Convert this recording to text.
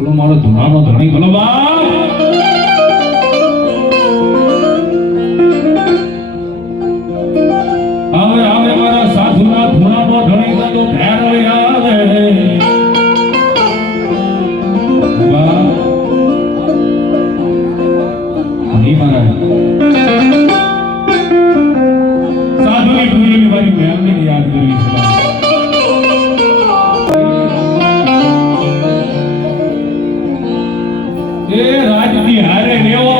બોલો મારો ધુણાનો ધણી બોલો બા આવે આવે મારા સાધુના ધુણાનો ધણી તો ભેરો આવે બા નહીં મારા સાધુની પૂરીની મારી બહેનને યાદ કરવી છે એ રાજની હારે રેવો